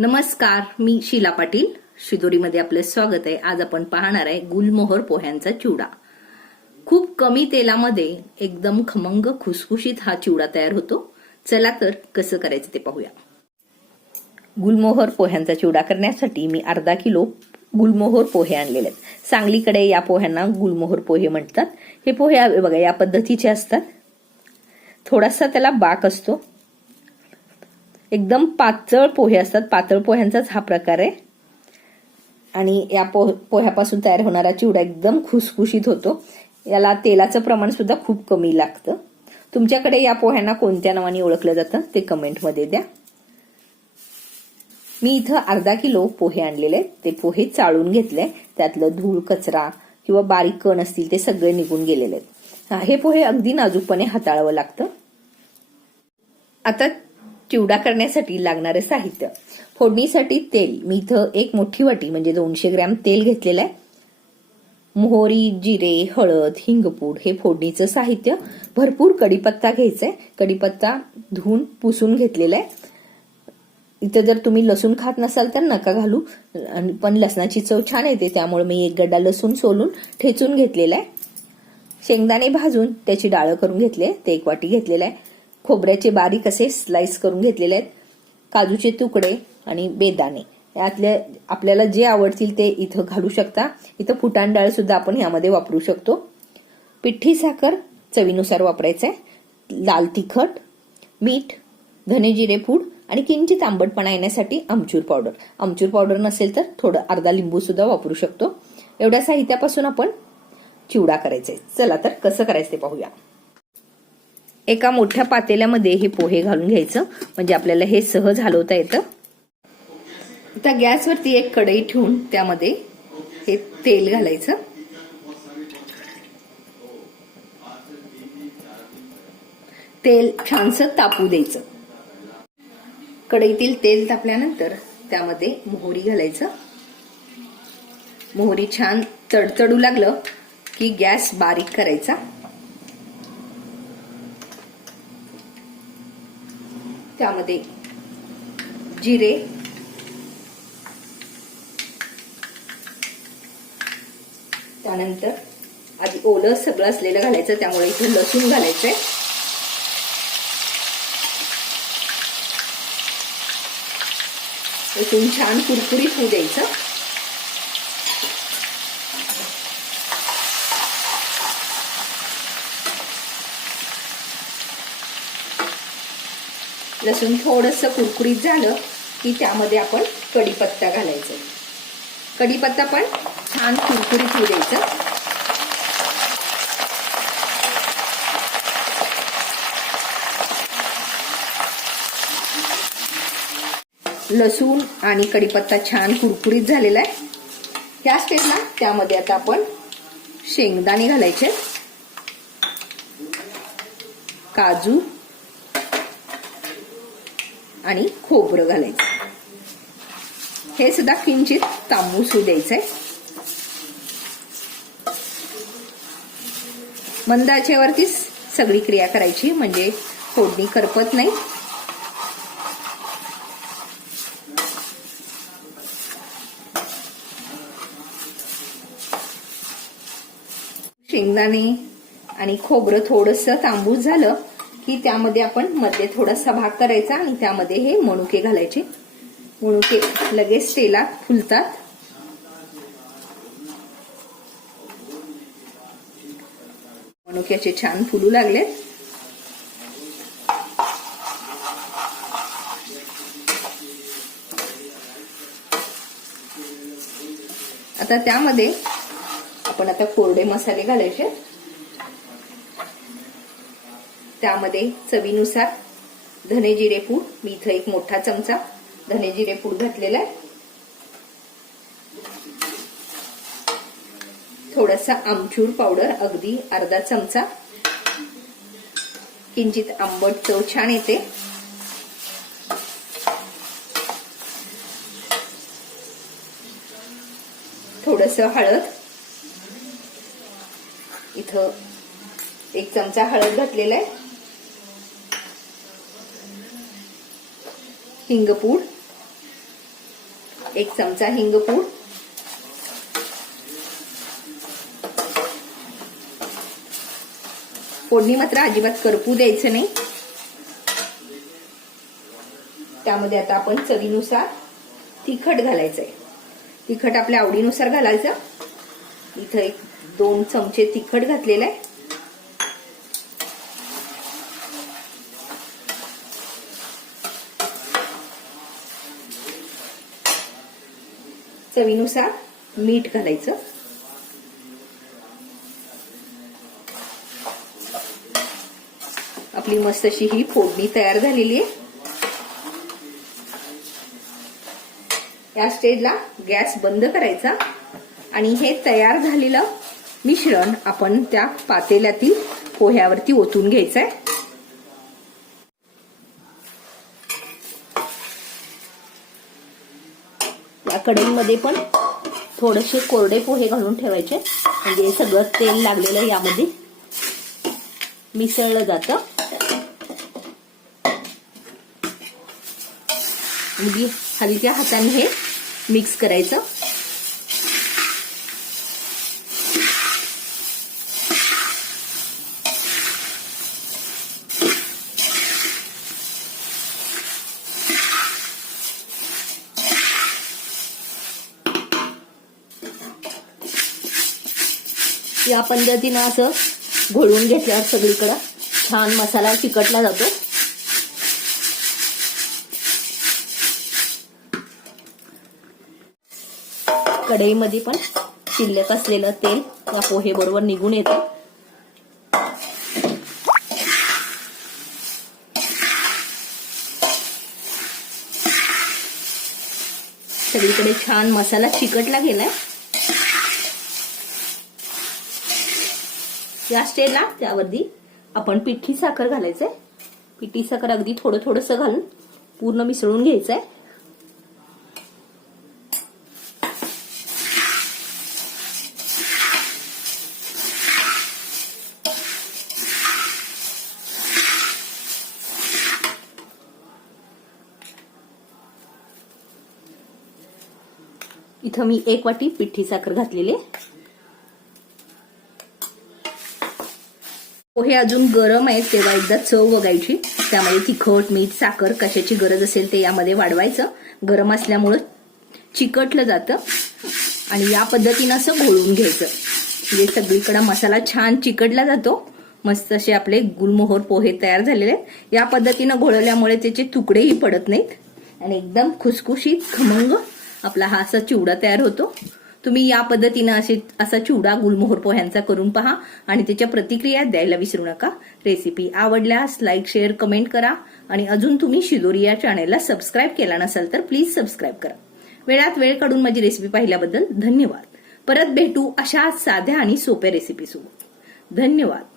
नमस्कार मी शीला पाटील. शिदोरीमध्ये आपलं स्वागत आहे. आज आपण पाहणार आहे गुलमोहर पोह्यांचा चिवडा. खूप कमी तेलामध्ये एकदम खमंग खुसखुशीत हा चिवडा तयार होतो. चला तर कसं करायचं ते पाहूया. गुलमोहर पोह्यांचा चिवडा करण्यासाठी मी अर्धा किलो गुलमोहर पोहे आणलेले आहेत. सांगलीकडे या पोह्यांना गुलमोहर पोहे म्हणतात. हे पोहे बघा या पद्धतीचे असतात. थोडासा त्याला बाक असतो. एकदम पातळ पोहे असतात. पातळ पोह्यांचाच हा प्रकार आहे. आणि या पो पोह्यापासून तयार होणारा चिवडा एकदम खुसखुशीत होतो. याला तेलाचं प्रमाण सुद्धा खूप कमी लागतं. तुमच्याकडे या पोह्यांना कोणत्या नावाने ओळखलं जातं ते कमेंटमध्ये द्या. मी इथं अर्धा किलो पोहे आणलेले. आहेत ते पोहे चाळून घेतले. त्यातलं धूळ कचरा किंवा बारीक कण असतील ते सगळे निघून गेलेले आहेत. हे पोहे अगदी नाजूकपणे हाताळावं लागतं. आता चिवडा करण्यासाठी लागणारे साहित्य. फोडणीसाठी तेल. मी इथं एक मोठी वाटी म्हणजे दोनशे ग्रॅम तेल घेतलेलं आहे. मोहरी जिरे हळद हिंगपूड हे फोडणीचं साहित्य. भरपूर कडीपत्ता आहे कडीपत्ता धुवून पुसून घेतलेला आहे. इथं जर तुम्ही लसूण खात नसाल तर नका घालू. पण लसणाची चव छान येते त्यामुळे मी एक गड्डा लसूण सोलून ठेचून घेतलेला आहे. शेंगदाणे भाजून त्याची डाळं करून घेतले ते एक वाटी घेतलेलं आहे. खोबऱ्याचे बारीक असे स्लाइस करून घेतलेले आहेत. काजूचे तुकडे आणि बेदाणे. यातले आपल्याला जे आवडतील ते इथं घालू शकता. इथं फुटाण डाळ सुद्धा आपण यामध्ये वापरू शकतो. पिठी साखर चवीनुसार वापरायचं आहे लाल तिखट मीठ धने जिरे पूड आणि किंचित आंबटपणा येण्यासाठी आमचूर पावडर. आमचूर पावडर नसेल तर थोडं अर्धा लिंबू सुद्धा वापरू शकतो. एवढ्या साहित्यापासून आपण चिवडा करायचा आहे चला तर कसं करायचं ते पाहूया. एका मोठ्या पातेल्यामध्ये हे पोहे घालून घ्यायचं. म्हणजे आपल्याला हे सहज हलवता येतं. आता गॅसवरती एक कढई ठेवून त्यामध्ये हे तेल घालायचं. तेल छानस तापू द्यायचं. कढईतील तेल तापल्यानंतर त्यामध्ये मोहरी घालायचं. मोहरी छान तडतडू लागलं की गॅस बारीक करायचा. त्यामध्ये जिरे त्यानंतर आधी ओलं सगळं असलेलं घालायचं त्यामुळे इथे लसूण घालायचंय. लसूण छान कुरकुरीत होऊ द्यायचं. लसूण थोडंसं कुरकुरीत झालं की त्यामध्ये आपण कढीपत्ता घालायचं. कढीपत्ता पण छान कुरकुरीत होऊ द्यायचं. लसूण आणि कढीपत्ता छान कुरकुरीत झालेला आहे. ह्या स्टेजला त्यामध्ये आता आपण शेंगदाणे घालायचे. काजू आणि खोबरं घालायचं. हे सुद्धा किंचित तांबूस होऊ द्यायचंय. मंद आचेवरतीच सगळी क्रिया करायची म्हणजे फोडणी करपत नाही. शेंगदाणे आणि खोबरं थोडस तांबूस झालं की त्यामध्ये आपण मध्ये थोडासा भाग करायचा आणि त्यामध्ये हे मणुके घालायचे. मणुके लगेच तेलात फुलतात. मणुक्याचे छान फुलू लागले. आता त्यामध्ये आपण आता कोरडे मसाले घालायचे. त्यामध्ये चवीनुसार धने जिरे पूड. मी इथं एक मोठा चमचा धने जिरे पूड घातलेला आहे. थोडासा आमचूर पावडर अगदी अर्धा चमचा. किंचित आंबट चव छान येते. थोडस हळद. इथं एक चमचा हळद घातलेला आहे. हिंगपूड एक चमचा हिंगपूड फोडणी मात्र अजिबात करपू द्यायचं नाही. त्यामध्ये आता आपण चवीनुसार तिखट घालायचं आहे तिखट आपल्या आवडीनुसार घालायचं. इथं एक दोन चमचे तिखट घातलेलं आहे. चवीनुसार मीठ घालायचं. आपली मस्त अशी ही फोडणी तयार झालेली आहे. या स्टेजला गॅस बंद करायचा आणि हे तयार झालेलं मिश्रण आपण त्या पातेल्यातील पोह्यावरती ओतून घ्यायचं आहे या कढईमध्ये पण थोडेसे कोरडे पोहे घालून ठेवायचे. म्हणजे सगळं तेल लागलेलं यामध्ये. मिसळलं जातं. हलक्या हाताने हे मिक्स करायचं. या पद्धतीनं असं घोळून घेतल्यावर सगळीकडं छान मसाला चिकटला जातो. कढईमध्ये पण शिल्लक असलेलं तेल या पोहे बरोबर निघून येतं. सगळीकडे छान मसाला चिकटला गेलाय. या स्टेजला त्यावरती आपण पिठी साखर घालायचंय. पिठी साखर अगदी थोडं थोडंसं घालून पूर्ण मिसळून घ्यायचंय. इथं मी एक वाटी पिठी साखर घातलेली आहे. पोहे अजून गरम आहेत तेव्हा एकदा चव बघायची. त्यामध्ये तिखट मीठ साखर कशाची गरज असेल ते यामध्ये वाढवायचं. गरम असल्यामुळं चिकटलं जातं. आणि या पद्धतीनं असं घोळून घ्यायचं. म्हणजे सगळीकडं मसाला छान चिकटला जातो. मस्त असे आपले गुलमोहर पोहे तयार झालेले आहेत. या पद्धतीनं घोळल्यामुळे त्याचे तुकडेही पडत नाहीत. आणि एकदम खुसखुशीत खमंग आपला हा असा चिवडा तयार होतो. तुम्ही या पद्धतीनं असे असा चिवडा गुलमोहर पोह्यांचा करून पहा आणि त्याच्या प्रतिक्रिया द्यायला विसरू नका. रेसिपी आवडल्यास लाईक शेअर कमेंट करा आणि अजून तुम्ही शिदोरी या चॅनेलला सबस्क्राईब केला नसाल तर प्लीज सबस्क्राईब करा. वेळात वेळ काढून माझी रेसिपी पाहिल्याबद्दल धन्यवाद. परत भेटू अशा साध्या आणि सोप्या रेसिपी सोबत. धन्यवाद.